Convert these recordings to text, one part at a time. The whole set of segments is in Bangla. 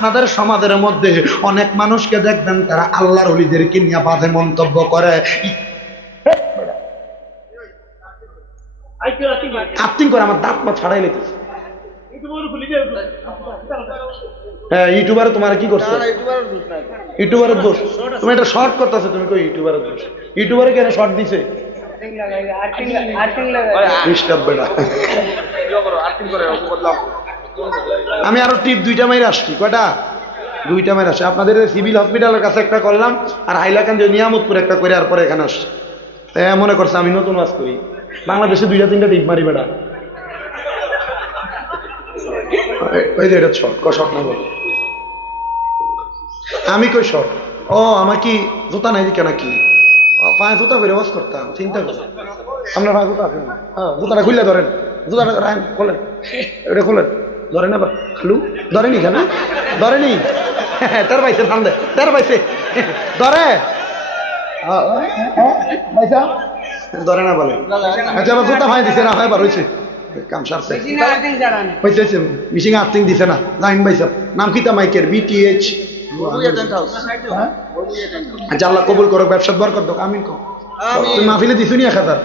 আপনাদের সমাজের মধ্যে অনেক মানুষকে দেখবেন তারা আল্লাহর ওলিদেরকে নিয়ে বাজে মন্তব্য করে। আত্মিং করে আমার দাঁত পা ছাড়াই লেগেছে। হ্যাঁ, ইউটিউবারে তোমার কি করছো? ইউটিউবারের দোষ। তুমি এটা শর্ট করতেছো, তুমি কই ইউটিউবারের দোষ? ইউটিউবারে কেন শর্ট দিছে? আমি আরো টিপ 2টা মাইরে আসছি। কয়টা? 2টা মাইরে আসছি। আপনাদের সিভিল হসপিটালের কাছে একটা করলাম, আর হাইলাকান্দি নিয়ামতপুর একটা করে, আর পরে এখানে আসছি। মনে করছে আমি নতুন ওয়াজ করি। বাংলাদেশে 2টা-3টা টিপ মারি বেটা। ওই যে এটা শর্ট না বলো, আমি কই শর্ট। ও আমার কি জুতা নাই দিকে নাকি? পায়ে জুতা বের ওয়াজ করতাম, চিন্তা করে। আপনার পায়ে জুতা আছে? হ্যাঁ, জুতাটা খুললে ধরেন, জুতাটা খোলেন, এটা খোলেন, ধরেন। আবার খালু ধরেনি, কেন ধরেনি? তার পাইছে ঠান্ডা, তার পাইছে ধরে ধরে না বলে। আচ্ছা, আবার জুতা ভাই দিছে না? হয় বার হয়েছে, কাম সারছে, হয়েছে মিশিং আর্থিং দিছে না? জাহিন ভাই সাহেব নাম কিতা মাইকের? BTH। আচ্ছা, আল্লাহ কবুল করো, ব্যবসা বরকত দাও, আমিন কো। তুমি মাহফিলে দিছো নি 1000?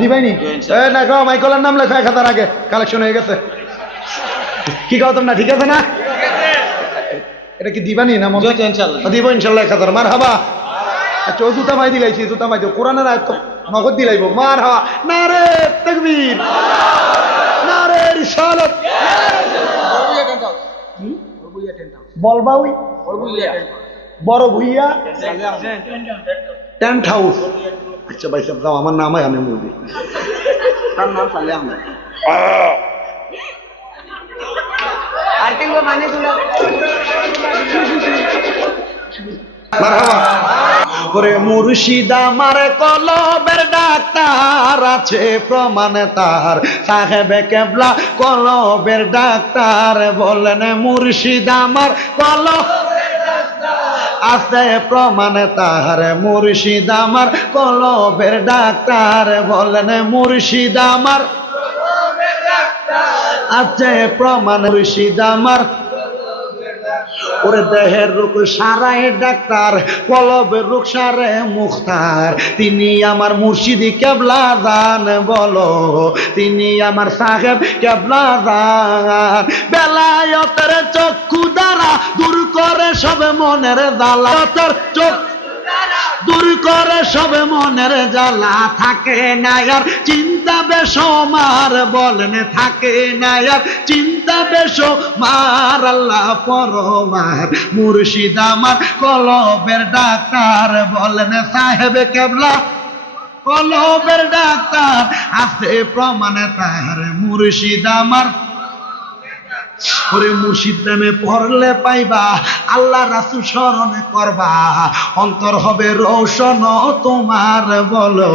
দিবাইনি না? কও মাইকেলের নাম লেখো 1000 আগে, কালেকশন হয়ে গেছে। কি কও তোমরা? ঠিক আছে না? এটা কি দিবানি না? দিব ইনশাল্লাহ 1000। মার হাবা। আচ্ছা, ও জুতা ভাই দিলাইছি, জুতা ভাই দিও, কোরআনের আয়াত তো নগদ দিলাইব। মার হাবা, নারে তাকবীর, নারে রিসালাত। বলবা ওই বড় ভুইয়া টেন্ট হাউস। আচ্ছা ভাই সাহেব দাও, আমার নাম হয় আমি মুরগি, তার নাম সালে আহমেদ। ওরে মুর্শিদ আমার কলবের ডাক্তার আছে প্রমাণ তার, সাহেবে কেবলা কলবের ডাক্তার বলেন মুর্শিদ আমার কলবের ডাক্তার আছে প্রমাণ তার, মুর্শিদ আমার কলবের ডাক্তার বলেন মুর্শিদ আমার কলবের ডাক্তার আছে প্রমাণ, মুর্শিদ আমার। ওরে দেহের রোগ সারাই ডাক্তার, কলবের রোগ সারে মুখতার, তিনি আমার মুর্শিদি কেবলা জান, বলো তিনি আমার সাহেব কেবলা জান। বেলায়েতের চক্ষু দ্বারা দূর করে সব মনের জ্বালা, চোখ দূর করে সব মনের জ্বালা, থাকে না আর চিন্তা বেশমার, বলেন থাকে না আর চিন্তা বেশমার, আল্লাহ পরমার মুর্শিদ আমার কলবের ডাক্তার বলেন সাহেব কেবলা কলবের ডাক্তার আছে প্রমাণ তার, মুর্শিদ আমার। ওরে মুর্শিদ প্রেমে পড়লে পাইবা, আল্লাহ রাসূল স্মরণ করবা, অন্তর হবে রৌশন তোমার, বলো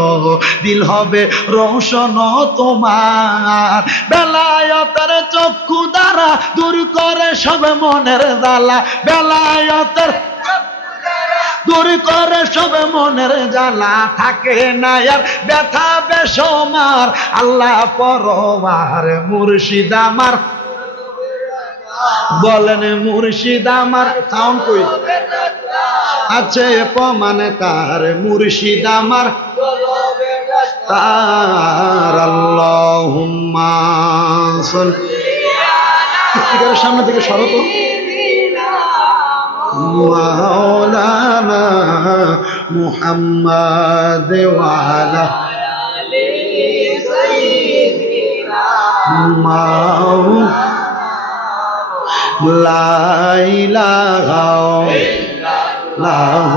দিল হবে রৌশন তোমার। বেলায়েতের চক্ষু দ্বারা দূর করে সব মনের জ্বালা, বেলায়েতের দূর করে সব মনের জ্বালা, থাকে না আর ব্যথা বেশমার, আল্লাহ পরমার মুর্শিদ আমার বলেন মুর্শিদ আমার। সাউন্ড কই আছে প্রমাণ তার, মুর্শিদ আমার তার। আল্লাহুম্মা সাল্লি সামনে থেকে সরত মাওলানা মুহাম্মাদ ওয়া আলা আলিহি সাইয়্যিদিনা লা ইলাহা ইল্লাল্লাহ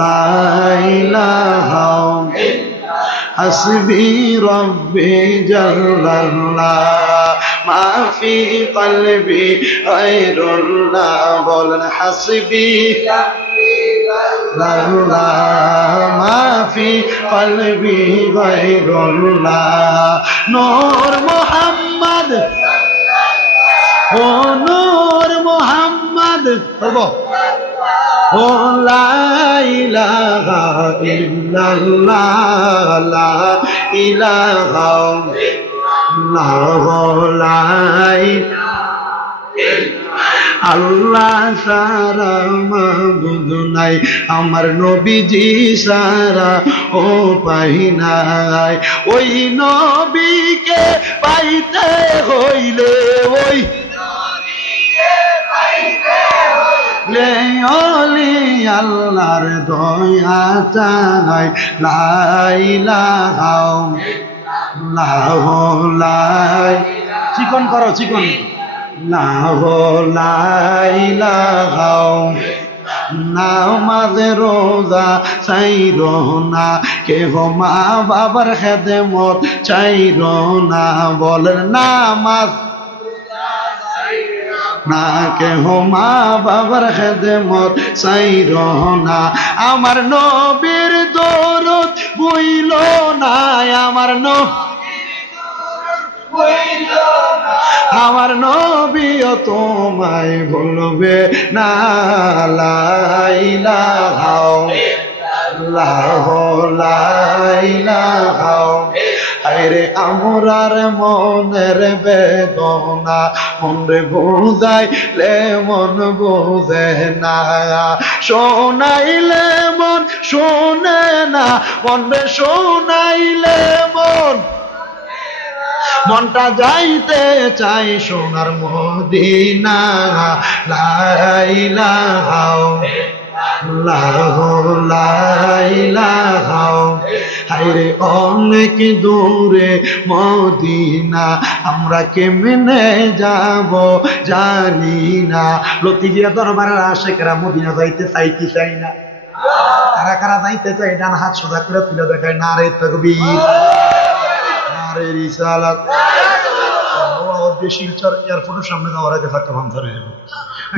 লা ইলাহা হাসবি রব্বি জাল্লাল্লাহ মা ফি কলবি গায়রুল্লাহ, বলেন হাসবি জাল্লাল্লাহ মা ফি কলবি গায়রুল্লাহ। নূর মুহাম্মদ, ও নূর মুহাম্মদ, ও লা ইলাহা ইল্লাল্লাহ লা ইলাহা ইল্লাল্লাহ লা আল্লাহ সারা মাবুদ নাই, আমার নবীজি সারা ও পাই নাই। ওই নবীকে পাইতে হইলে ওই অলি আল্লাহর দয়া চাই। লা ইলাহা ইল্লাল্লাহ, চিকন করো চিকন। নামাজ রোজা চাইর না, কেহ মা বাবার খেদমত চাইর না। বলেন নামাজ না, কেহ মা বাবার খেদমত চাইর না। আমার নবীর দরদ বইল না, আমার নবীও তোমায় বলবে না। লা ইলাহা ইল্লাল্লাহ। আরে আমরার মনের বেদনা মনে বুঝাইলে মন বুঝে না, শোনাইলে মন শোনে না, মনে শোনাইলে মনটা যাইতে চাই সোনার মদিনা। লা ইলাহা ইল্লাল্লাহ। হায়রে অনেক দূরে মদিনা, আমরা কেমনে যাব জানি না। লতিফিয়া দরবারের আশিকরা মদিনা যাইতে চাই কি চাই না? কারা কারা যাইতে চাই ডান হাত সোজা করে তুলে দেখায় নারে তাকবীর, নারে রিসালাত। শিলচর এয়ারপোর্টের সামনে যাওয়ার আগে একটা ভান ধরে যাবে।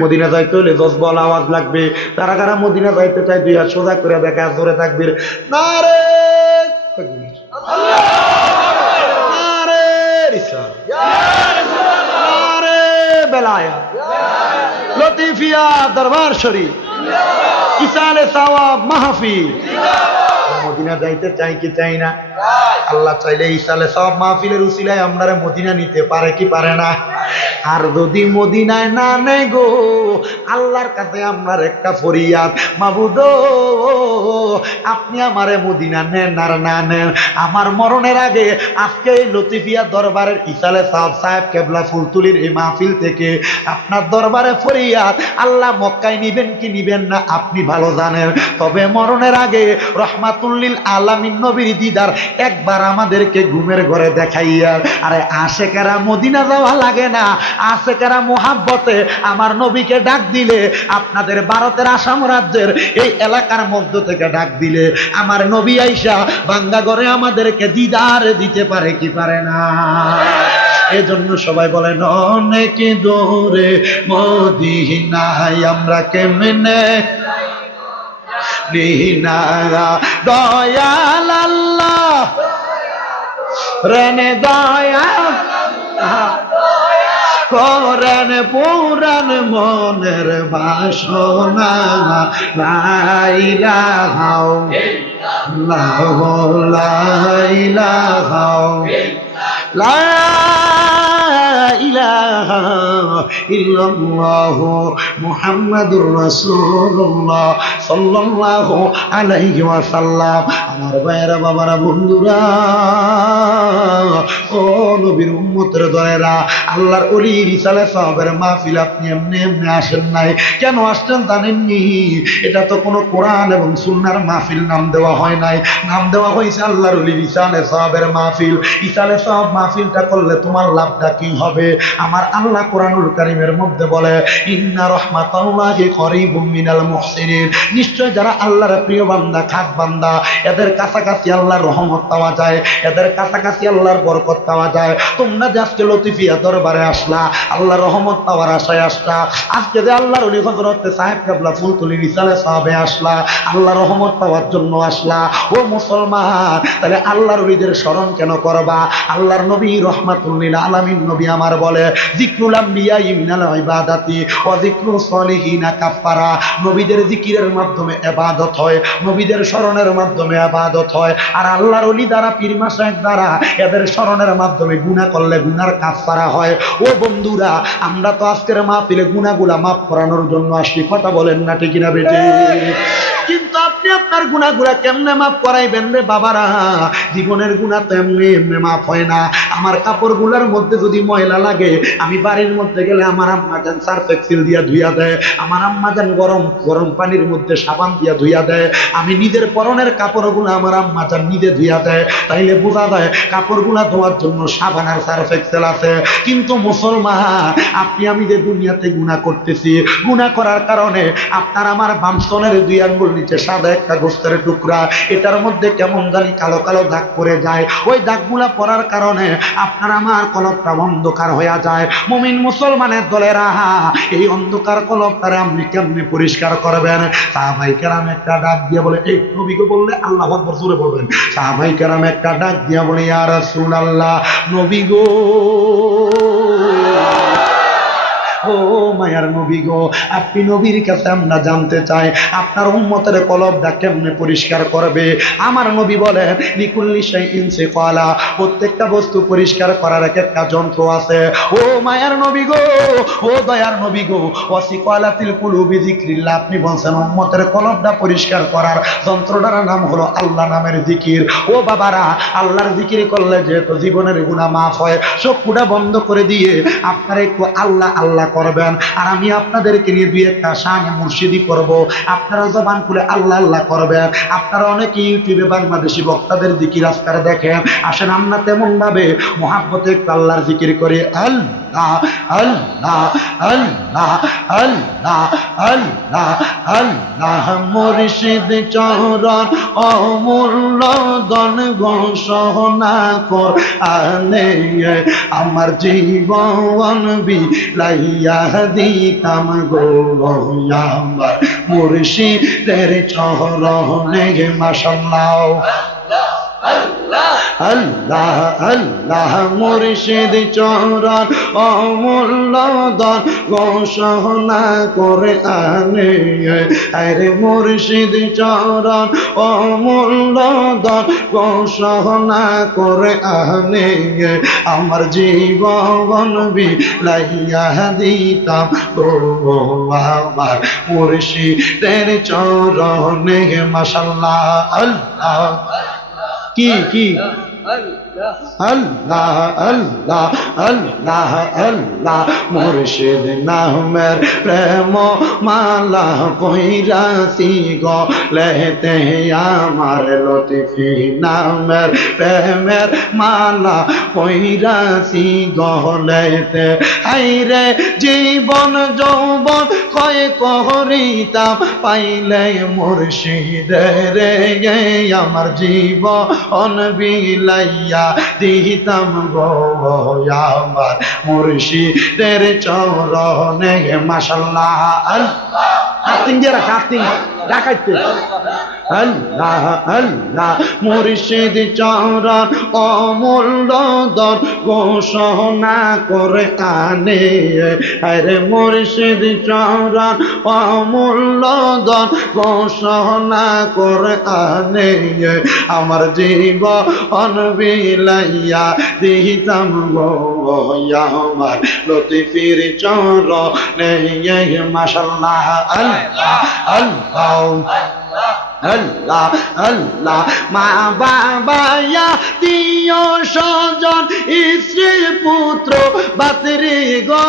মদিনা যাইতে হলে 10 বল আওয়াজ লাগবে। তারা কারা মদিনা যাইতে চায় দুই হাত সোজা করে দেখা ধরে তাকবীর, নারে তাকবীর, নারে রিসালাত, নারে বেলায়েত। লতিফিয়া দরবার শরীফ, ইসালে সওয়াব মাহফিল। মদিনা যাইতে চাই কি চাই না? আল্লাহ চাইলে ইসালে সওয়াব মাহফিলের উসিলায় আমরা মদিনা নিতে পারে কি পারে না? আর যদি মদিনায় না নেই গো, আল্লাহর কাছে আমার একটা ফরিয়াদ, মাবুদ আপনি আমারে মদিনা নেন আর না নেন, আমার মরণের আগে আজকে এই লতিফিয়া দরবারের ইসালে সওয়াব সাহেব কেবলা ফুলতুলির এই মাহফিল থেকে আপনার দরবারে ফরিয়াদ, আল্লাহ মক্কায় নিবেন কি নিবেন না আপনি ভালো জানেন। তবে মরণের আগে রহমাতুল্লিল আলামিন নবীর দিদার একবার আমাদেরকে ঘুমের ঘরে দেখাইয়া। আরে আশেকেরা মদিনা যাওয়া লাগে না, আশেকেরা মোহাব্বতে আমার নবীকে ডাক দিলে, আপনাদের ভারতের আসাম রাজ্যের এই এলাকার মধ্য থেকে ডাক দিলে আমার নবী আইসা বাঙ্গা ঘরে আমাদেরকে দিদার দিতে পারে কি পারে না? এজন্য সবাই বলেন অনেক দূরে মদিনায় আমরা কেমনে নিনা। দয়াল আল্লাহ রেনে দয়া করেন পুরান মনের বাসনা। লা ইলাহা ইল্লাল্লাহু মুহাম্মাদুর রাসূলুল্লাহ সাল্লাল্লাহু আলাইহি ওয়াসাল্লাম। আমার ভাইয়েরা বাবারা বন্ধুরা ও নবীর উম্মতের দয়েরা, আল্লাহর ওলি রিসালে সাহাবের মাহফিল আপনি এমনি এমনি আসেন নাই। কেন আসছেন জানেননি? এটা তো কোনো কোরআন এবং সুন্নাহর মাহফিল নাম দেওয়া হয় নাই, নাম দেওয়া হয়েছে আল্লাহর ওলি রিসালে সাহাবের মাহফিল। ইসালে সাহাব মাহফিলটা করলে তোমার লাভটা কি হবে? আমার আল্লাহ কোরআনুল কারীমের মধ্যে বলে ইন্না রাহমাতাল্লাহি করিবুম মিনাল মুহসিনিন, নিশ্চয় যারা আল্লাহর প্রিয় বান্দা খাস বান্দা এদের কাছাকাছি আল্লাহর রহমত পাওয়া যায়, এদের কাছাকাছি আল্লাহর বরকত পাওয়া যায়। তোমরা যে আজকে লতিফিয়া দরবারে আসলা আল্লাহর রহমত পাওয়ার আশায় আসলা, আজকে যে আল্লাহর ওলি হযরত সাহেব কেবলা ফুলতুলি রিসালে সাহাবে আসলা আল্লাহর রহমত পাওয়ার জন্য আসলা। ও মুসলমান, তাহলে আল্লাহর ওলিদের স্মরণ কেন করবা? আল্লাহর নবী রহমাতুল লিল আলামিন নবী আমার বলে যিকরুল আম্বিয়া মিনাল ইবাদাতি ওয়া যিকরুস সলিহিনা কাফারা। নবীদের জিকিরের মাধ্যমে ইবাদত হয়, নবীদের স্মরণের মাধ্যমে ইবাদত হয়, আর আল্লাহর ওলি দ্বারা পীর মাশায়েখ দ্বারা এদের স্মরণের মাধ্যমে গুনাহ করলে গুনার কাফারা হয়। ও বন্ধুরা, আমরা তো আজকের মাহফিলে গুনাহগুলা মাফ করানোর জন্য আসি, কথা বলেন না ঠিক না বেটে? কিন্তু আপনি আপনার গুনাহগুলা কেমনে মাফ করাইবেন রে বাবারা? জীবনের গুনাহ তো এমনি এমনি মাফ হয় না। আমার কাপড়গুলোর মধ্যে যদি ময়লা লাগে, আমি বাড়ির মধ্যে গেলে আমার আম্মা জান সার্ফ এক্সেল দিয়া ধুইয়া দেয়, আমার আম্মা জান গরম গরম পানির মধ্যে সাবান দিয়া ধুইয়া দেয়। আমি নিজের পরনের কাপড়গুলো আমার আম্মা জান নিজে ধুইয়া দেয়। তাইলে বোঝা যায় কাপড়গুলা ধোয়ার জন্য সাবান আর সার্ফ এক্সেল আছে। কিন্তু মুসলমান, আপনি আমি যে দুনিয়াতে গুনাহ করতেছি, গুনাহ করার কারণে আপনার আমার বামস্তনের 2 আঙ্গুল নিচে সাদা একটা গোস্তের টুকরা, এটার মধ্যে কেমন জানি কালো কালো দাগ পড়ে যায়। ওই দাগগুলা পড়ার কারণে আপনার আমার কলবটা অন্ধকার হয়ে যায়। মুমিন মুসলমানের দলেরা, এই অন্ধকার কলবটারে আপনি কেমনে পরিষ্কার করবেন? সাহাবায়ে কেরাম একটা ডাক দিয়ে বলে, এই নবীকে বললে আল্লাহু আকবার জোরে বলবেন। সাহাবায়ে কেরাম একটা ডাক দিয়ে বলে, ইয়া রাসূলুল্লাহ, নবী গো, ও মায়ার নবী গো, আপনি নবীর কাছে আমরা জানতে চাই আপনার উম্মতের কলবটা কেমনে পরিষ্কার করবে। আমার নবী বলেন, লিকুল্লি শাইইন সিকালা, প্রত্যেকটা বস্তু পরিষ্কার করার একটা যন্ত্র আছে। ও মায়ার নবী গো, ও দয়ার নবী গো, ওয়াসিকালাতিল কুলুবি যিকরিল্লাহ, আপনি বলছেন উম্মতের কলবটা পরিষ্কার করার যন্ত্রটার নাম হলো আল্লাহ নামের জিকির। ও বাবারা, আল্লাহর জিকির করলে যেহেতু জীবনের গুনাহ মাফ হয়, চক্ষুটা বন্ধ করে দিয়ে আপনারা একটু আল্লাহ আল্লাহ করবেন। আর আমি আপনাদেরকে নিয়ে 2-1টা শানে মুর্শিদি করব, আপনারা জবান খুলে আল্লাহ আল্লাহ করবেন। আপনারা অনেকে ইউটিউবে বাংলাদেশি বক্তাদের জিকির আজকার দেখেন, আসেন আমরা তেমন ভাবে মহাব্বতে একটু আল্লাহর জিকির করি। আল্লাহ আল্লাহ আল্লাহ আল্লাহ আল্লাহ আল্লাহ, মুর্শিদ চরণ অমূল্য ধন ঘোষণা কর আনে, আমার জীবন বিলাইয়া দিতাম গো আমার মুর্শিদের চরণে। মাশাআল্লাহ আল্লাহ আল্লাহ, মুর্শিদ চরণ অমূল্য ধন ঘোষণা করে আনে, আরে মুর্শিদ চরণ অমূল্য ধন ঘোষণা করে আনে, আমার জীবন বিলাইয়া দিতাম গো আমার মুর্শিদের চরণে। মাশাআল্লাহ আল্লাহ, কি কি আল্লাহ আল্লাহ আল্লাহ আল্লাহ, মুর্শিদ নামের প্রেম মালা পইরাছি গলেতে, আমার লতিফি নামের প্রেমের মালা পইরাছি গলেতে, আইরে জীবন যৌবন কয় করিতাম পাইলে মুর্শিদের, আমার জীবন বিলাইয়া দিতাম গো আমার মুর্শিদের চরণে। মাশাআল্লাহ আল্লাহ, হাতিং দিয়ে রাখ, হাতিং ডাকাইতে। আল্লাহ আল্লাহ, মুর্শিদ চরণ অমূল্য ধন ঘোষণা করে আনে, আরে মুর্শিদ চরণ অমূল্য ধন ঘোষণা করে আনে, আমার জীবন বিলাইয়া দিতাম গো আমার লতিফির চরণে। মাশাআল্লাহ আল্লাহ আল্লাহ আল্লাহ আল্লাহ, মা বাবা দিও স্বজন স্ত্রী পুত্র বাতরি গো,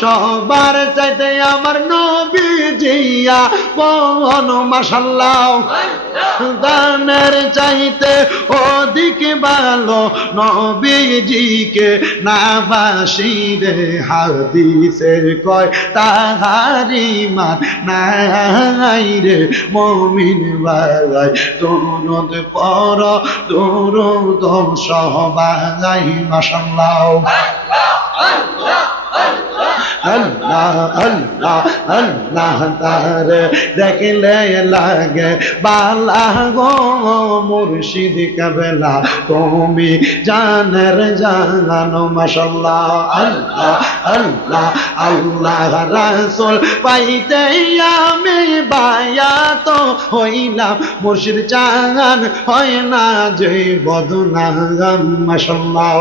সবার চাইতে আমার নবীজিয়া কোন। মাশাআল্লাহ, দানের চাইতে অধিক ভালো নবীজিকে না বাসি রে, হাদিসে কয় তাহারি মান নাই রে মুমিন ভাই, দুরুদ পর দুরুদ সবাই। মাশাআল্লাহ আল্লাহ আল্লাহ আল্লাহ তারে দেখলে লাগে বালা গো মুর্শিদ কাবেলা তুমি জানের জানো মাশাআল্লাহ আল্লাহ আল্লাহ আল্লাহ রাসূল পাইতে আমি বায়াত হইলাম মুর্শিদ চান হয় না যে বদনাম মাশাআল্লাহ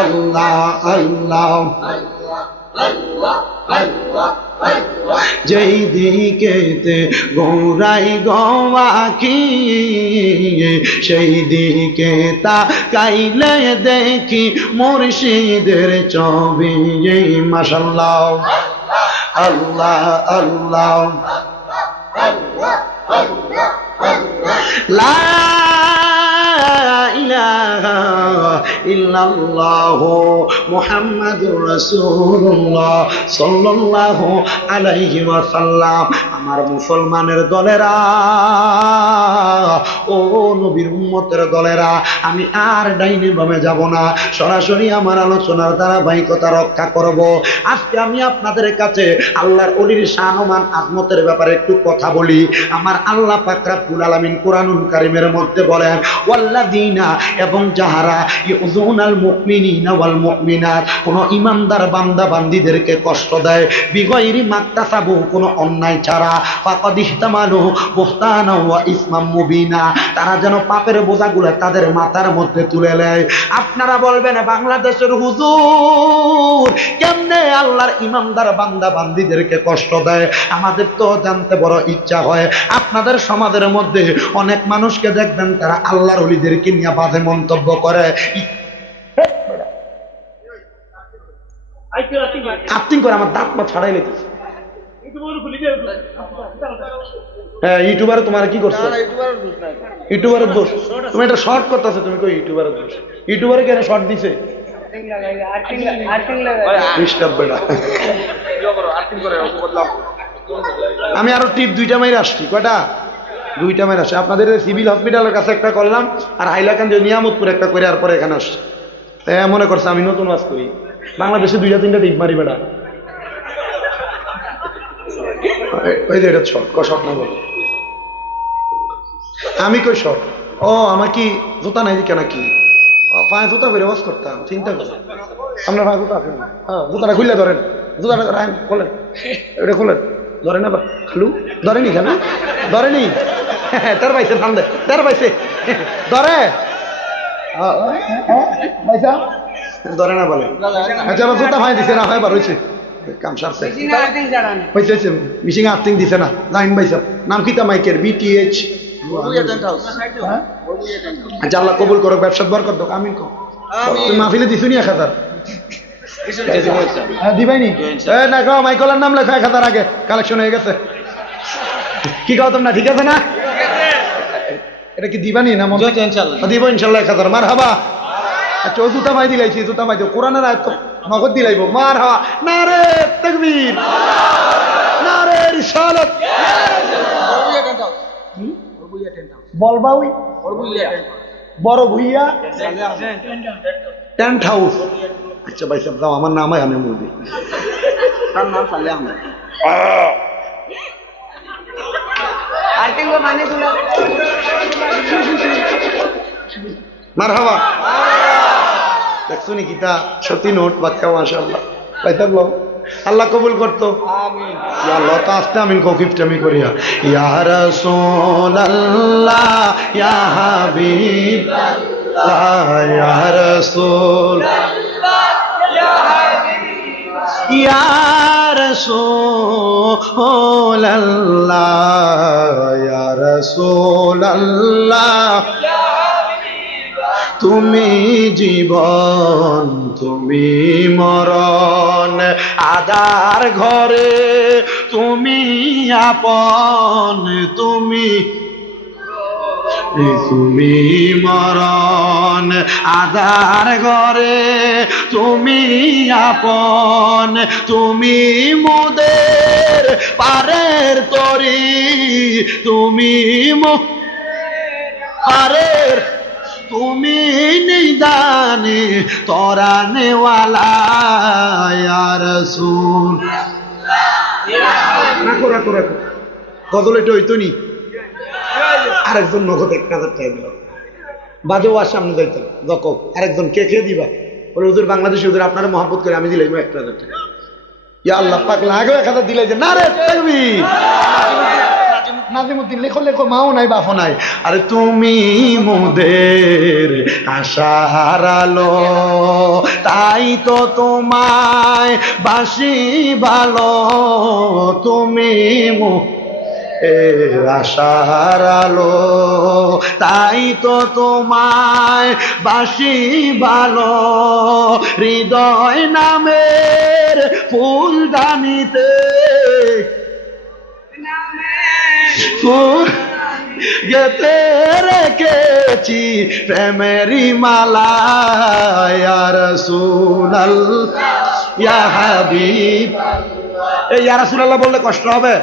আল্লাহ আল্লাহ যেই দিকেতে গৌরাই গওয়াকি সেই দিকে তাকাইলে দেখি মুর্শিদের ছবি মাশাআল্লাহ আল্লাহ আল্লাহ লা ইলাহা ইল্লাল্লাহু মুহাম্মাদুর রাসূলুল্লাহ সাল্লাল্লাহু আলাইহি ওয়াসাল্লাম। আমার মুসলমানের দলেরা, ও নবীর উম্মতের দলেরা, আমি আর ডাইনে বামে যাব না, সরাসরি আমার আলোচনার ধারাবাহিকতা রক্ষা করব। আজকে আমি আপনাদের কাছে আল্লাহর ওলির শানমান আজমতের ব্যাপারে একটু কথা বলি। আমার আল্লাহ পাক রব্বুল আলামিন কোরআনুল কারীমের মধ্যে বলেন, ওয়াল্লাযীনা, এবং যাহারা ইউযুনাল মুমিনিনা ওয়াল মুমিনাত, কোন ইমানদার বান্দা বান্দীদেরকে কষ্ট দেয়, বিগয়রি মাকতাসাবু, কোন অন্যায় ছাড়া, ফাকাদ ইহতামালু বুহতানা ওয়া ইসমাম মুবিনা, তারা যেন পাপের বোঝাগুলো তাদের মাথার মধ্যে তুলে নেয়। আপনারা বলবেন, বাংলাদেশের হুজুর কেমনে আল্লাহর ইমানদার বান্দা বান্দীদেরকে কষ্ট দেয়? আমাদের তো জানতে বড় ইচ্ছা হয়। আপনাদের সমাজের মধ্যে অনেক মানুষকে দেখবেন তারা আল্লাহর ওলিদেরকে নিয়ে বাজে মন্তব্য করে। আক্টিং করে আমার দাঁত পা ছাড়াই লেগেছে। হ্যাঁ, ইউটিউবার তোমার কি করছো? ইউটিউবারের দোষ। তুমি এটা শর্ট করতেছো, তুমি কই ইউটিউবারের দোষ? ইউটিউবারে কেন শর্ট দিছে? আমি আরো টিপ দুইটা মাইরে আসছি। কয়টা? দুইটা মাইরে আসছি। আপনাদের সিভিল হসপিটালের কাছে একটা করলাম, আর হাইলাকান্দি নিয়ামতপুর একটা করে, আর পরে এখানে আসছি। তাই মনে করছে আমি নতুন ওয়াজ করি। বাংলাদেশে দুইটা তিনটা টিপ মারি বেটা। ওই যে এটা শর্ট, শর্ট না বলো। আমি কই শর্ট? ও আমার কি জুতা নাই দিকে নাকি? পায়ে জুতা করে ওয়াজ করতাম, চিন্তা করি। আপনার পায়ে জুতা আছে? হ্যাঁ, জুতাটা খুললে ধরেন, জুতাটা খোলেন, এটা খোলেন, ধরেন। আবার খালু ধরেনি, খালু ধরেনি, তার পাইছে ঠান্ডা, তার পাইছে ধরে ধরে না বলে। আচ্ছা, আবার জুতা ভাই দিছে না? হয় বার হয়েছে, কাম সারছে, হয়েছে মিশিং আর্থিং দিছে না? জাহিন ভাই সাহেব নাম কি তা মাইকের? BTH। আচ্ছা, আল্লাহ কবুল করো, ব্যবসার বরকত দাও, আমিন কও। তুমি মাহফিলে দিছুনি 1000? দিবাইনি না? কও মাইকলার নাম লেখা 1000 আগে কালেকশন হয়ে গেছে। কি কও তোমরা? ঠিক আছে না? এটা কি দিবানি না? দিব ইনশাল্লাহ 1000। মারহাবা। আচ্ছা, ও জুতা মাই দিলাইছি, জুতা মাই দিও, কোরআনের আয়াত তো নগদ দিলাইব। মারহাবা। নারে তাকবীর, নারে রিসালাত। বলবা ওই বড় ভুইয়া টেন্ট হাউস। আচ্ছা ভাই সাহেব দাও, আমার নাম আমি মুরবি, তার নাম সালে আহমেদ। মারহাবা। দেখছো নি কিতা সত্যি নোট বাক্কা, মাশাআল্লাহ। পাইতাম আল্লাহ কবুল করতো। আল্লাহ তো আসতে আমিন কফিফটা আমি করিয়া। ইয়া রাসূলুল্লাহ ইয়া হাবিবাল্লাহ ইয়া রাসূলুল্লাহ ইয়া হাবিবাল্লাহ ইয়া রাসূলুল্লাহ ইয়া রাসূলুল্লাহ তুমি জীবন তুমি মরণ, আদার ঘরে তুমি আপন, তুমি মরণ, আদার ঘরে তুমি আপন, তুমি মোদের পারের তরি, তুমি পারের তুমি নিদানে তরানে ওয়ালা ইয়া রাসূল। রাখো রাখো রাখো, গজল এটা হইতো নি। আরেকজন নগদ 1000 টাকা দিল, বাদে ওয়ার সামনে যাইতাম, দেখো আরেকজন কে কে দিবা? বলে হুজুর বাংলাদেশি হুজুর আপনারা মহব্বত করে আমি দিলাম 1000 টাকা। ইয়া আল্লাহ পাক লাগো 1000 দিলাই যে না রে তাকবীর। নাজিমুদ্দিন লেখো লেখো, মাও নাই বাপও নাই। আরে তুমি মোদের আশার আলো, তাই তো তোমায় বাসি ভালো। তুমি আশার আলো, তাই তো তোমায় বাসি ভালো। হৃদয় নামের ফুলদানিতে গেতে রেখেছি প্রেমেরি মালা ইয়া রাসূলুল্লাহ ইয়া হাবিব। এই ইয়া রাসূলুল্লাহ বললে কষ্ট হবে?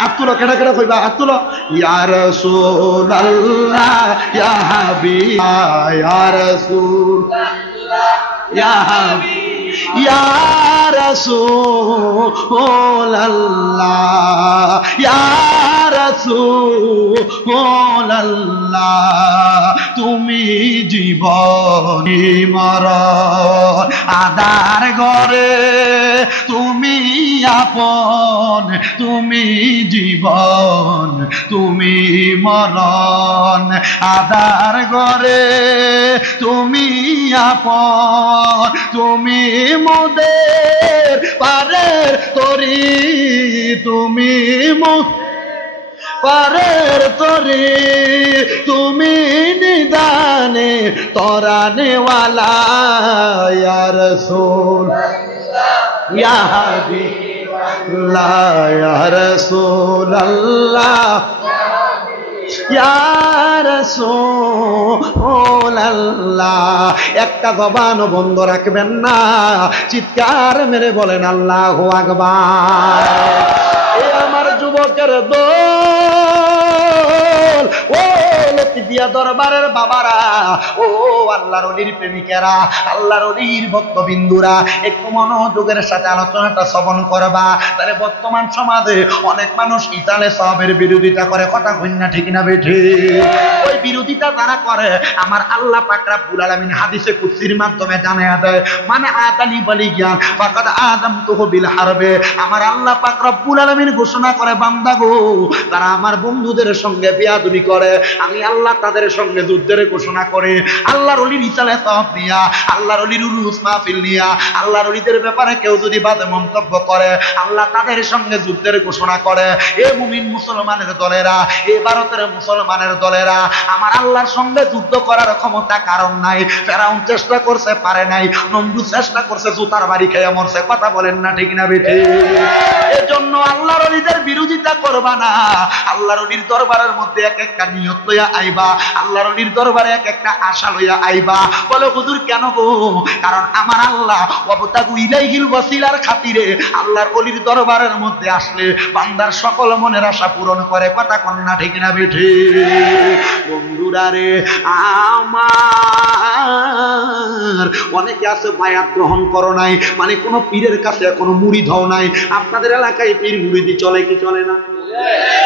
হাত তুলো, কেডা কেডা কইবা? হাত তুলো। ইয়া রাসূলুল্লাহ ইয়া হাবিব ইয়া রাসূলুল্লাহ ইয়া হাবিব ইয়া রাসূলুল্লাহ ইয়া রাসূলুল্লাহ। তুমি জীবনী মরণ আদার ঘরে, তুমি আপন, তুমি জীবন, তুমি মরণ আদার ঘরে, তুমি আপন, তুমি মোদের পারের তরি, তুমি পারের তরি, তুমি নিদানে তরানে ওয়ালা ইয়া রাসূল ইয়া হাবিবাল্লাহ ইয়া রাসূলুল্লাহ ইয়া রাসূলুল্লাহ। একটা জবান বন্ধ রাখবেন না, চিৎকার মেরে বলেন আল্লাহু আকবার। এই আমার যুবকের দল, ও লতিফিয়া দরবারের বাবারা, ও আল্লাহর ওলির প্রেমিকেরা, আল্লাহর ওলির ভক্তবিন্দুরা, একটু মনোযোগের সাথে আলোচনাটা শ্রবণ করবা। তাহলে বর্তমান সমাজে অনেক মানুষ ইতালে সবের বিরোধিতা করে, কথা কইনা ঠিক না বেঠি? ওই বিরোধিতা তারা করে আমার আল্লাহ পাক রব্বুল আলামিন হাদিসে কুদসির মাধ্যমে জানায়া দেয়, মানে আতানি বলি জ্ঞান ফাকাদ আদম তুহু বিল হারবে। আমার আল্লাহ পাক রব্বুল আলামিন ঘোষণা করে, বান্দা গো, তারা আমার বন্ধুদের সঙ্গে বেয়াদবি করে, আমি আল্লাহ তাদের সঙ্গে যুদ্ধের ঘোষণা করে। আল্লাহর ওলির ইসালে সওয়াব নিয়া, আল্লাহর ওলির উরুস মাহফিল নিয়া, আল্লাহর ওলিদের ব্যাপারে কেউ যদি বাজে মন্তব্য করে, আল্লাহ তাদের সঙ্গে যুদ্ধের ঘোষণা করে। এ মুমিন মুসলমানের দলেরা, এ ভারতের মুসলমানের দলেরা, আমার আল্লাহর সঙ্গে যুদ্ধ করার ক্ষমতা কারণ নাই। ফেরাউন চেষ্টা করছে, পারে নাই। নমরুদ চেষ্টা করছে, জুতার বাড়ি খেয়ে মরছে। কথা বলেন না ঠিক না বেঠি? এজন্য আল্লাহর ওলিদের বিরোধিতা করবা না। আল্লাহর ওলির দরবারের মধ্যে এক একটা নিয়ত লইয়া আইবা, আল্লাহর ওলির দরবারে এক একটা আশা লইয়া আইবা। বলে হুজুর কেন গো? কারণ আমার আল্লাহ ওয়াবতাগু ইলাইহিল ওয়াসিলার খাতিরে আল্লাহর ওলির দরবারের মধ্যে আসলে বান্দার সকল মনের আশা পূরণ করে। কথা কোন না ঠিক না বেঠি? বন্ধুরা রে আমার, অনেকে আছে বায়াত গ্রহণ করো নাই, মানে কোন পীরের কাছে এখনো মুরিদ হও নাই। আপনাদের এলাকায় পীর মুরিদি চলে কি চলে না?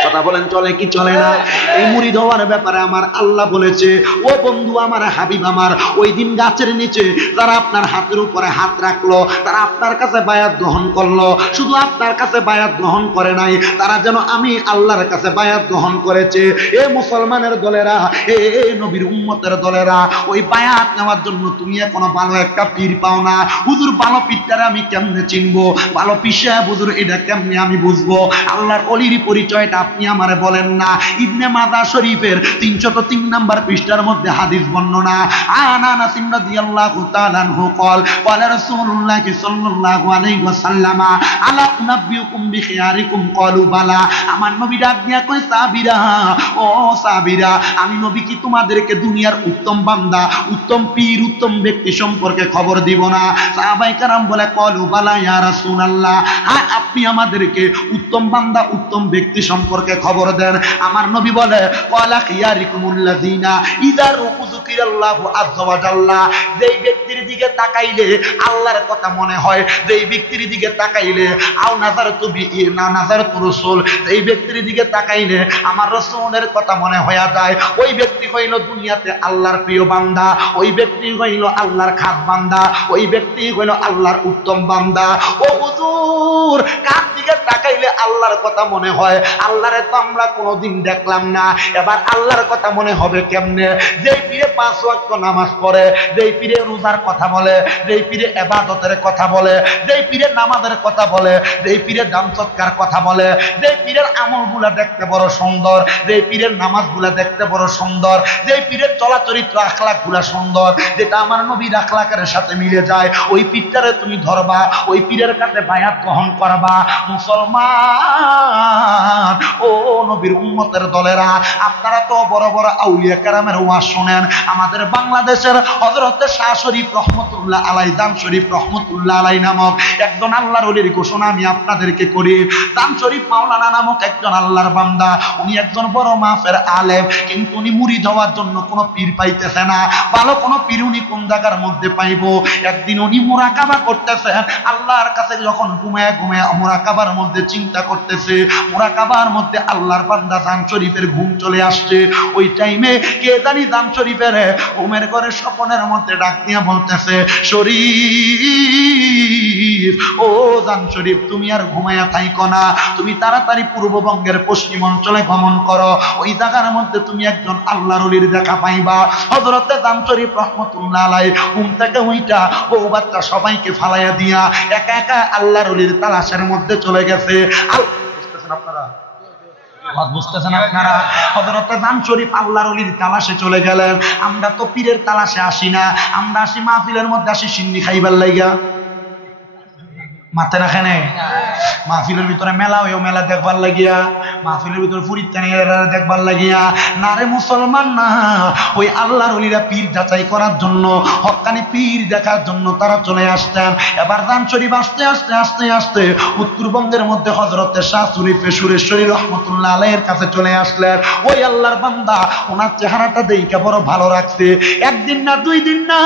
কথা বলেন, চলে কি চলে না? এই মুরিদ হওয়ার ব্যাপারে আমার আল্লাহ বলেছে, ও বন্ধু আমার, হাবিব আমার, ওই দিন গাছের নিচে যারা আপনার হাতের উপরে হাত রাখলো, তারা আপনার কাছে বায়াত গ্রহণ করলো। শুধু আপনার কাছে বায়াত গ্রহণ করে নাই, তারা যেন আমি আল্লাহর কাছে বায়াত গ্রহণ করেছে। এ মুসলমানের দলেরা, এ নবীর উম্মতের দলেরা, ওই বায়াত নেওয়ার জন্য তুমি এখনো ভালো একটা পীর পাও না। হুজুর ভালো পীরটারে আমি কেমনে চিনবো? ভালো পীর সাহেব হুজুর এটা কেমনে আমি বুঝবো? আল্লাহর ওলির পরিচয়টা আপনি আমারে বলেন না। ইবনে মাজাহ শরীফের 303 নম্বর পৃষ্ঠার মধ্যে হাদিস বর্ণনা, আনা আনাস রাদিয়াল্লাহু তাআলা আনহু قال قال رسول الله صلى الله عليه وسلم আলা উনাব্বিউকুম বিখিয়ারিকুম ক্বালু বালা। আমার নবী ডাক দিয়া কয়, সাহাবীরা, ও সাহাবীরা, আমি নবী কি তোমাদেরকে দুনিয়ার উত্তম বান্দা, উত্তম পীর, উত্তম ব্যক্তি সম্পর্কে খবর দিব না? সাহাবায়ে কেরাম বলে, ক্বালু বালা ইয়া রাসূলুল্লাহ, হ্যাঁ আপনি আমাদেরকে উত্তম উত্তম বান্দা উত্তম ব্যক্তি সম্পর্কে খবর দেন। আমার নবী বলে ওয়ালা খিয়ারিকুমুল্লাযিনা ইযা যুকিরাল্লাহু আযজা ওয়া জাল্লা, যেই ব্যক্তির দিকে তাকাইলে আল্লাহর কথা মনে হয়, যেই ব্যক্তির দিকে তাকাইলে আও নাযারতু বিহি না নাযারতু রাসূল, এই ব্যক্তির দিকে তাকাইলে আমার রাসূলের কথা মনে হয়ে যায়, ওই ব্যক্তি হইল দুনিয়াতে আল্লাহর প্রিয় বান্দা, ওই ব্যক্তি হইল আল্লাহর খাস বান্দা, ওই ব্যক্তি হইল আল্লাহর উত্তম বান্দা। ও হুজুর, কার দিকে তাকাইলে আল্লাহর কথা মনে হয়? আল্লাহরে তো আমরা কোনোদিন দেখলাম না, এবার আল্লাহর কথা মনে হবে কেমনে? যেই পীরে 5 ওয়াক্ত নামাজ পড়ে, যেই পীরে রোজার কথা বলে, যেই পীরে ইবাদতের কথা বলে, যেই পীরে নামাজের কথা বলে, যেই পীরে দান সৎকার কথা বলে, যেই পীরের আমলগুলা দেখতে বড় সুন্দর, যেই পীরের নামাজগুলা দেখতে বড় সুন্দর, যেই পীরের চলাচরিত্র আখলাকগুলা সুন্দর, যেটা আমার নবীর আখলাকের সাথে মিলে যায়, ওই পীরটারে তুমি ধরবা, ওই পীরের কাছে বায়াত গ্রহণ করবা। মুসলমান ও নবীর উম্মতের দলেরা, আপনারা তো বড় বড় আউলিয়া কেরামের ওয়াজ শুনেন। আমাদের বাংলাদেশের হযরত শাহ শরীফ রহমতুল্লাহ আলাই, জাম শরীফ রহমতুল্লাহ আলাই নামক একজন আল্লাহর ওলির ঘোষণা আমি আপনাদেরকে করি। জাম শরীফ মাওলানা নামক একজন আল্লাহর বান্দা, উনি একজন বড় মাফের আলেম, কিন্তু উনি মুরিদ হওয়ার জন্য কোনো পীর পাইতেছে না। ভালো কোনো পীর উনি কোন জায়গার মধ্যে পাইব? একদিন উনি মুরাকাবা করতেছেন, আল্লাহর কাছে যখন ঘুমায় ঘুমায় মুরাকাবার মধ্যে চিন্তা করতেছে, মুরাকাবার মধ্যে আল্লাহর বান্দা জাম শরীফের ঘুম চলে আসছে। ওই টাইমে কে জানি জাম শরীফের ঘুমের ঘরে স্বপ্নের মধ্যে ডাক দিয়ে বলতেছে, শরীফ, ও জাম শরীফ, তুমি আর ঘুমায়া থাইকো না, তুমি তাড়াতাড়ি পূর্ববঙ্গের পশ্চিম অঞ্চলে গমন করো, ওই জায়গার মধ্যে তুমি একজন আল্লাহর ওলির দেখা পাইবা। হযরতে জাম শরীফ রহমতুল্লাহ আলাইহি ঘুম থেকে উইঠা বউ বাচ্চা সবাইকে ফালাইয়া দিয়া একা একা আল্লাহর ওলির তালাশের মধ্যে চলে গেছে। বুঝতেছেন আপনারা? বুঝতেছেন আপনারা? হযরতে জাম শরীফ আল্লাহর ওলির তালাশে চলে গেলেন। আমরা তো পীরের তালাশে আসি না, আমরা আসি মাহফিলের মধ্যে, আসি সিন্নি খাইবার লাইগা। মাথায় রাখেন, মাহফিলের ভিতরে মেলা হয়েও মেলা দেখবার লাগিয়া, মাহফিলের ভিতরে ফুরিত্তানি দেখবার লাগিয়া না রে মুসলমান, না। ওই আল্লাহর ওলিরা পীর যাচাই করার জন্য, হক্কানি পীর দেখার জন্য তারা চলে আসতেন। এবার জাম শরীফ আস্তে আস্তে আস্তে আস্তে উত্তরবঙ্গের মধ্যে হযরতে শাহ শরীফে সুরেশ্বরী রহমতুল্লাহ আলাইহির কাছে চলে আসলেন। ওই আল্লাহর বান্দা ওনার চেহারাটা দেখে বড় ভালো রাখছে। একদিন না, 2 দিন না,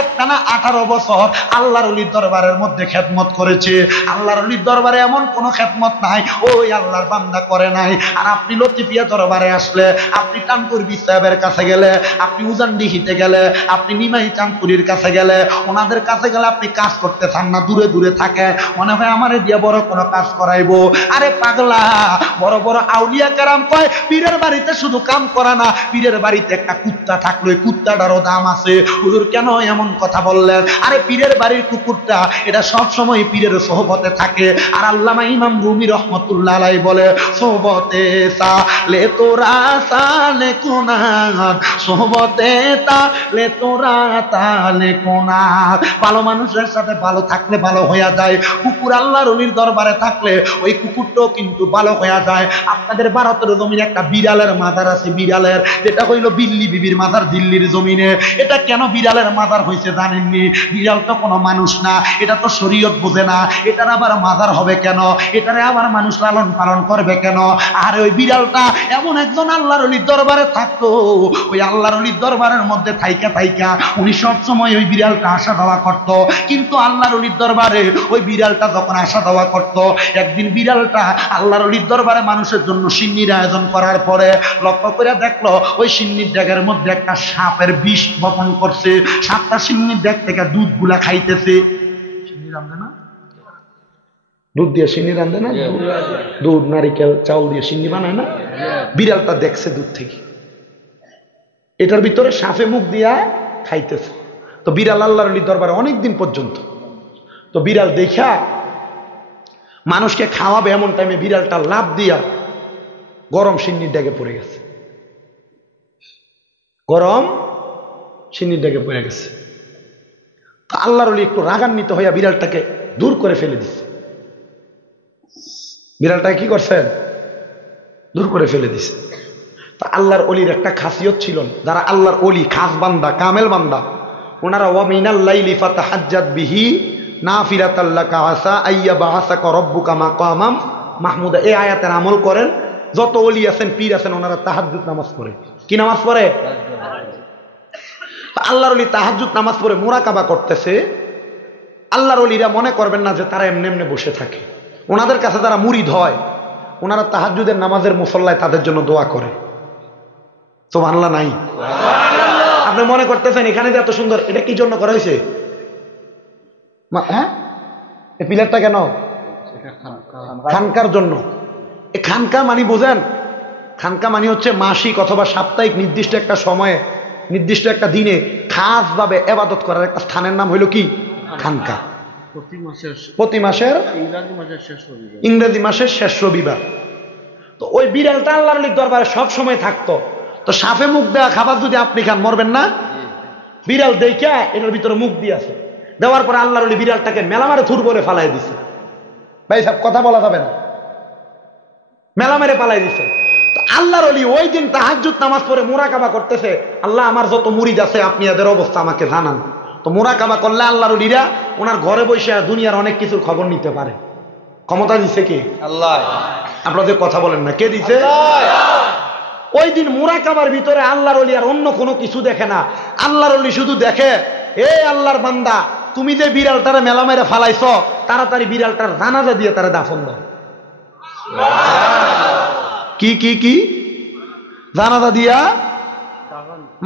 একটানা 18 বছর আল্লাহর ওলির দরবারের মধ্যে খেদমত করেছে। আল্লাহর ওলির দরবারে এমন কোন খেদমত নাই ওই আল্লাহর বান্দা করে নাই। আর আপনি লতিফিয়া দরবারে আসলে, আপনি টানপুর সাহেবের কাছে গেলে, আপনি উজানডিহিতে গেলে, আপনি নিমাই চাঁদপুরীর কাছে গেলে, ওনাদের কাছে গেলে আপনি কাজ করতে চান না, দূরে দূরে থাকে, মনে হয় আমারে দিয়ে বড় কোনো কাজ করাইবো। আরে পাগলা, বড় বড় আউলিয়া কেরাম কয় পীরের বাড়িতে শুধু কাম করা না, পীরের বাড়িতে একটা কুত্তা থাকলো, এই কুত্তাটারও দাম আছে। হুজুর কেন এমন কথা বললেন? আরে পীরের বাড়ির কুকুরটা এটা সবসময় পীরের সোহবতে থাকে। আর আল্লামা ইমাম রুমি রহমতুল্লাহ আলাইহি বলে, সোহবতে সালে তোরা সালে কোনার, সোহবতে তালে তোরা তালে কোনার। ভালো মানুষের সাথে ভালো থাকলে ভালো হয়ে যায়। কুকুর আল্লাহর ওলির দরবারে থাকলে ওই কুকুরটাও কিন্তু ভালো হয়ে যায়। আপনাদের ভারতের জমিনে একটা বিড়ালের মাজার আছে, বিড়ালের, যেটা হইল বিল্লি বিবির মাজার দিল্লির জমিনে। এটা কেন বিড়ালের মাজার হয়েছে জানেননি? বিড়াল তো কোনো মানুষ না, এটা তো শরীয়ত বোঝে না, এটার আবার মাজার হবে কেন? এটারে আবার মানুষ লালন পালন করবে কেন? আর ওই বিড়ালটা এমন একজন আল্লাহর ওলির দরবারে থাকতো, ওই আল্লাহর ওলির দরবারের মধ্যে থাইকা থাইকা উনি সবসময় ওই বিড়ালটা আসা যাওয়া করতো। কিন্তু আল্লাহর ওলির দরবারে ওই বিড়ালটা যখন আসা যাওয়া করতো, একদিন বিড়ালটা আল্লাহর ওলির দরবারে মানুষের জন্য সিন্নির আয়োজন করার পরে লক্ষ্য করে দেখলো ওই সিন্নির ডেগের মধ্যে একটা সাপের বিষ বপন করছে। সাপটা সিন্নির ডেগ থেকে দুধ গুলা খাইতেছে। সিন্নি রান্ধে না, দুধ দিয়ে সিন্নি রান্ধে না, দুধ নারিকেল চাউল দিয়ে সিন্নি বানায় না। বিড়ালটা দেখছে দুধ থেকে, এটার ভিতরে সাপে মুখ দিয়া খাইতেছে। তো বিড়াল আল্লাহর ওলির দরবারে অনেকদিন পর্যন্ত, তো বিড়াল দেখা মানুষকে খাওয়াবে এমন টাইমে বিড়ালটা লাফ দিয়া গরম সিন্নির ডেগে পড়ে গেছে, গরম সিন্নির ডেগে পড়ে গেছে। তো আল্লাহর ওলি একটু রাগান্বিত হইয়া বিড়ালটাকে দূর করে ফেলে দিছে। বিড়ালটাকে কি করছেন? দূর করে ফেলে দিছে। তা আল্লাহর ওলির একটা খাসিয়ত ছিল, যারা আল্লাহর ওলি খাস বান্দা, কামেল বান্দা, ওনারা ওয়া মিনাল লাইলি ফাতাহাজ্জাত বিহি নাফিলাতাল লাকা আসা আইয়া বাআসাকা রাব্বুকা মাকামাম মাহমুদা এই আয়াতের আমল করেন। যত ওলি আছেন পীর আছেন ওনারা তাহাজ্জুদ নামাজ পড়ে। কি নামাজ পড়ে? আল্লাহর ওলি তাহাজ্জুদ নামাজ পড়ে মুরাকাবা করতেছে। আল্লাহর ওলিরা মনে করবেন না যে তারা এমনি এমনি বসে থাকে। ওনাদের কাছে যারা মুরিদ হয় ওনারা তাহাজ্জুদের নামাজের মুসল্লায় তাদের জন্য দোয়া করে। সুবহানাল্লাহ নাই? আপনি মনে করতেছেন এখানে যে এত সুন্দর, এটা কি জন্য করা হয়েছে? হ্যাঁ, এই পিলারটা কেন? খানকার জন্য। এই খানকা মানি বোঝেন? খানকা মানি হচ্ছে মাসিক অথবা সাপ্তাহিক নির্দিষ্ট একটা সময়ে নির্দিষ্ট একটা দিনে খাস ভাবে ইবাদত করার একটা স্থানের নাম হইল কি? খানকা। প্রতি মাসের ইংরেজি মাসের শেষ রবিবার। তো ওই বিড়ালটা আল্লাহর ওলির দরবারে সব সময় থাকতো। তো সাপে মুখ দেওয়া খাবার যদি আপনি খান মরবেন না? বিড়াল দেখে এটার ভিতরে মুখ দিয়ে আছে, দেওয়ার পরে আল্লাহর ওলি বিড়ালটাকে মেলামারে থুর বলে ফালাই দিছে। ভাই সাহেব কথা বলা যাবে না, মেলামারে পালাই দিছে। তো আল্লাহর ওলি ওই দিন তাহাজ্জুদ নামাজ পড়ে মুরাকাবা করতেছে, আল্লাহ আমার যত মুরিদ আছে আপনি এদের অবস্থা আমাকে জানান। তো মুরাকাবা করলে আল্লাহর ওলিরা ওনার ঘরে বসে দুনিয়ার অনেক কিছুর খবর নিতে পারে। ক্ষমতা দিছে কে? আল্লাহ। আপনাদের কথা বলেন না, কে দিছে? ওই দিন মুরাকাবার ভিতরে আল্লাহর ওলি আর অন্য কোনো কিছু দেখে না। আল্লাহর ওলি শুধু দেখে, এ আল্লাহর বান্দা তুমি যে বিড়ালটারে মেলা মেরে ফালাইছ, তাড়াতাড়ি বিড়ালটার জানাজা দিয়ে তারা দাফন দাও। কি কি কি জানাজা দিয়া?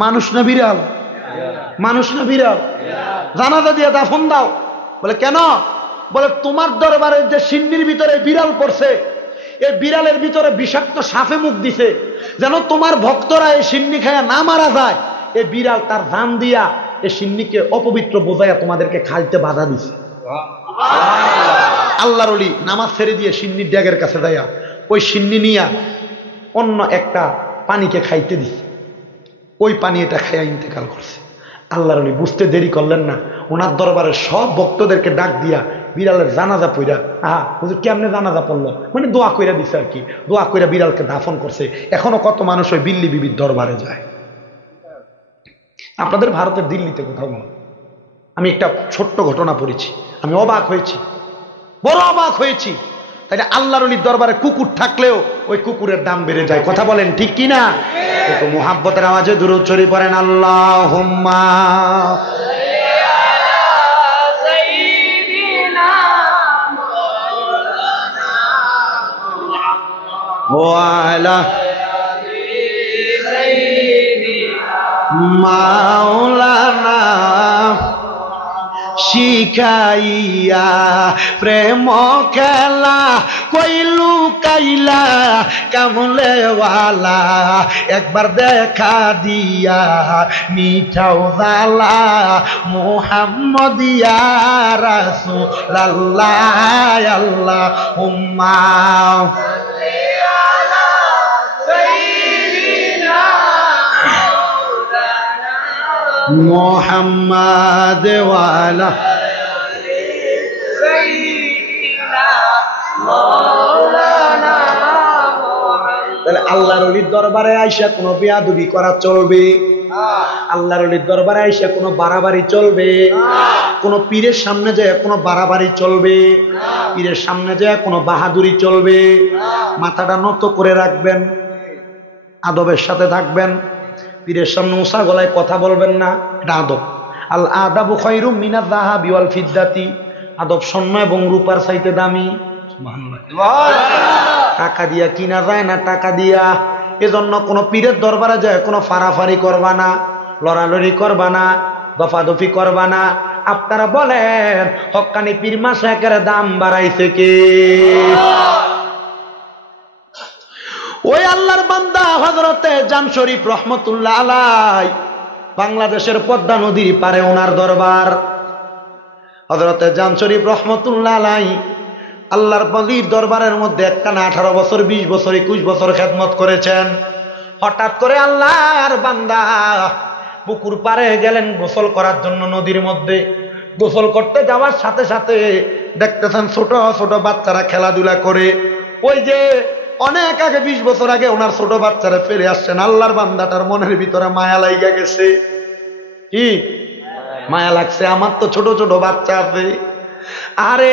মানুষ না বিড়াল? মানুষ না বিড়াল? জানাজা দিয়া দাফন দাও। বলে কেন? বলে তোমার দরবারে যে সিন্নির ভিতরে বিড়াল পড়ছে, এই বিড়ালের ভিতরে বিষাক্ত সাপে মুখ দিছে, যেন তোমার ভক্তরা এই সিন্নি খায়া না মারা যায়, এই বিড়াল তার জান দিয়া এই সিন্নিকে অপবিত্র বোঝাইয়া তোমাদেরকে খাইতে বাধা দিছে। আল্লাহর ওলি নামাজ ছেড়ে দিয়ে সিন্নির ড্যাগের কাছে যাইয়া ওই সিন্নি নিয়া অন্য একটা পানিকে খাইতে দিছে। ওই পানি এটা খাইয়া ইন্তেকাল করছে। আল্লাহর ওলি বুঝতে দেরি করলেন না, ওনার দরবারের সব ভক্তদেরকে ডাক দিয়া বিড়ালের জানাজা পইরা, হুজুর কেমনে জানাজা পড়লো, মানে দোয়া কইরা দিছে আর কি, দোয়া কইরা বিড়ালকে দাফন করছে। এখনো কত মানুষ ওই বিল্লি বিবির দরবারে যায়। আপনাদের ভারতের দিল্লিতে কোথাও না, আমি একটা ছোট্ট ঘটনা পড়েছি, আমি অবাক হয়েছি, বড় অবাক হয়েছি। তাইলে আল্লাহর ওলির দরবারে কুকুর থাকলেও ওই কুকুরের দাম বেড়ে যায়। কথা বলেন ঠিক কিনা? একটু মুহাব্বতের আওয়াজে দুরূদ শরীফ পড়েন, আল্লাহুম্মা ওয়ালা মাওলানা শিখাইয়া প্রেম খেলা কইলু কাইলা কামলেওয়ালা একবার দেখা দিয়া মিঠাও জালা মুহাম্মদিয়া রাসূলুল্লাহ আল্লাহুম্মা মোহাম্মদ ওয়ালা তাহলে আল্লাহর ওলির দরবারে আইসা কোনো বেয়াদবি করা চলবে? আল্লাহর ওলির দরবারে আইসা কোনো বাড়াবাড়ি চলবে? কোনো পীরের সামনে যায় কোনো বাড়াবাড়ি চলবে? পীরের সামনে যায় কোনো বাহাদুরি চলবে? মাথাটা নত করে রাখবেন, আদবের সাথে থাকবেন। পীরের সামনে উঁচা গলায় কথা বলবেন না, এটা আদব। আল আদাবু খায়রুম মিনাজ যাহাবি ওয়াল ফিদ্দাতি, আদব স্বর্ণ এবং রূপার চাইতে দামি। টাকা দিয়া কিনা যায় না, টাকা দিয়া। এজন্য কোন পীরের দরবারে যায় কোনো ফারাফারি করবা না, লড়ালড়ি করবা না, দফাদফি করবা না। আপনারা বলেন হক্কানি পীর মাশায়েখের দাম বাড়াইছে কে? ওই আল্লাহর বান্দা হযরতে জান শরীফ রহমতুল্লাহ আলাই, বাংলাদেশের পদ্মা নদীর পারে ওনার দরবার। হযরতে জান শরীফ রহমতুল্লাহ আলাই আল্লাহর বলির দরবারের মধ্যে একটানা 18 বছর 20 বছর 21 বছর খেদমত করেছেন। হঠাৎ করে আল্লাহর বান্দা পুকুর পারে গেলেন গোসল করার জন্য। নদীর মধ্যে গোসল করতে যাওয়ার সাথে সাথে দেখতেছেন ছোট ছোট বাচ্চারা খেলাধুলা করে। ওই যে অনেক আগে 20 বছর আগে ওনার ছোট বাচ্চারা ফিরে আসছেন। আল্লাহর বান্দাটার মনের ভিতরে মায়া লাইগা গেছে। কি মায়া লাগছে? আমার তো ছোট ছোট বাচ্চা আছে, আরে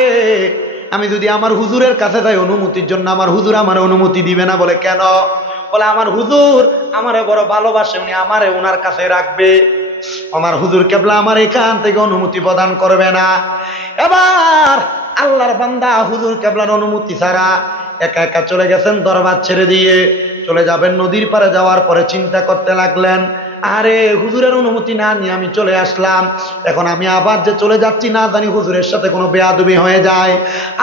আমি যদি আমার হুজুরের কাছে যাই অনুমতির জন্য, আমার হুজুর আমার অনুমতি দিবে না। বলে কেন? বলে আমার হুজুর আমারে বড় ভালোবাসে, উনি আমারে ওনার কাছে রাখবে, আমার হুজুর কেবলা আমার এখান থেকে অনুমতি প্রদান করবে না। এবার আল্লাহর বান্দা হুজুর কেবলার অনুমতি ছাড়া একা একা চলে গেছেন দরবার ছেড়ে দিয়ে। চলে যাবেন, নদীর পারে যাওয়ার পরে চিন্তা করতে লাগলেন, আরে হুজুরের অনুমতি না নিয়ে আমি চলে আসলাম, এখন আমি আবার যে চলে যাচ্ছি না জানি হুজুরের সাথে কোনো বেয়াদবি হয়ে যায়।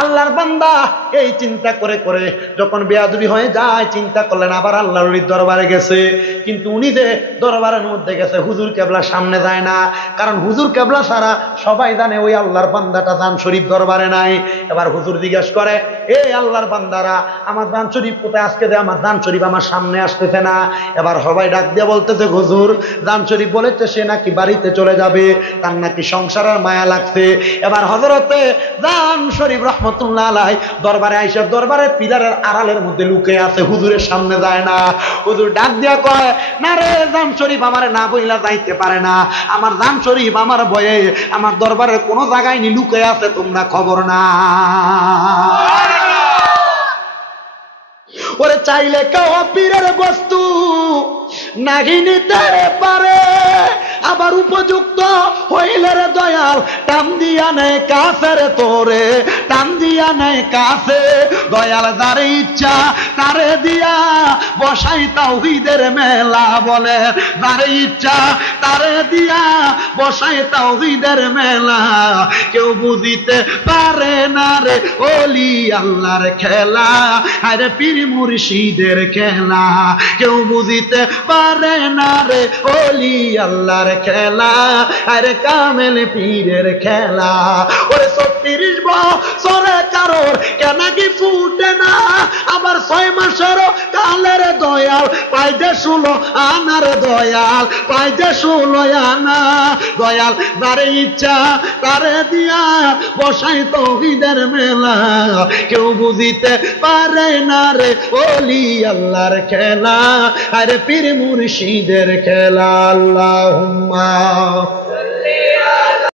আল্লাহর বান্দা এই চিন্তা করে করে যখন বেয়াদবি হয়ে যায়, চিন্তা করলেন আবার আল্লাহর দরবারে গেছে। কিন্তু উনি যে দরবারের মধ্যে গেছে, হুজুর কেবলা সামনে যায় না, কারণ হুজুর কেবলা ছাড়া সবাই জানে ওই আল্লাহর বান্দাটা দান শরীফ দরবারে নাই। এবার হুজুর জিজ্ঞাসা করে, এ আল্লাহর বান্দারা, আমার দান শরীফ কোথায়? আজকে যে আমার দান শরীফ আমার সামনে আসতেছে না। এবার সবাই ডাক দিয়ে বলতেছে, হুজুর দান শরীফ বলেছে সে নাকি বাড়িতে চলে যাবে, তার নাকি সংসারের মায়া লাগছে। এবার হযরতে দান শরীফ রহমতুল্লাহ আলাইহি দরবারে আইসা দরবারের পিলারের আড়ালের মধ্যে লুকে আছে, হুজুরের সামনে যায় না। হুজুর ডাক দিয়া কয়, না রে দান শরীফ আমারে না বইলা যাইতে পারে না, আমার দান শরীফ আমার ভয়ে আমার দরবারের কোনো জায়গায় নি লুকে আছে, তোমরা খবর না। ওরে চাইলে কেউ পীরের বস্তু নাহি নিতে পারে, আবার উপযুক্ত হইলে রে দয়াল টান দিয়া নেয় কাছে রে তোরে, টান দিয়া নেয় কাছে। দয়াল যারে ইচ্ছা তারে দিয়া বসাই তাওহীদের মেলা, বলে যারে ইচ্ছা তারে দিয়া বসাই তাওহীদের মেলা। কেউ বুঝিতে পারে না রে ওলি আল্লাহর খেলা, আরে পীর মুর্শিদের খেলা। কেউ বুঝিতে পারে না রে ওলি আল্লাহর খেলা, আরে কামেল পীরের খেলা। ওরে ৩৬ বছরে কারোর কেন কি ফুটে না, আবার ৬ মাসের কালের দয়াল পাইতে ১৬ আনার দয়াল, পাইতে ১৬ আনা। দয়াল যারে ইচ্ছা তারে দিয়া বসাই তাওহীদের মেলা। কেউ বুঝিতে পারে না রে ওলি আল্লাহর খেলা, আরে পীর মুর্শিদের খেলা। আল্লাহুম্মা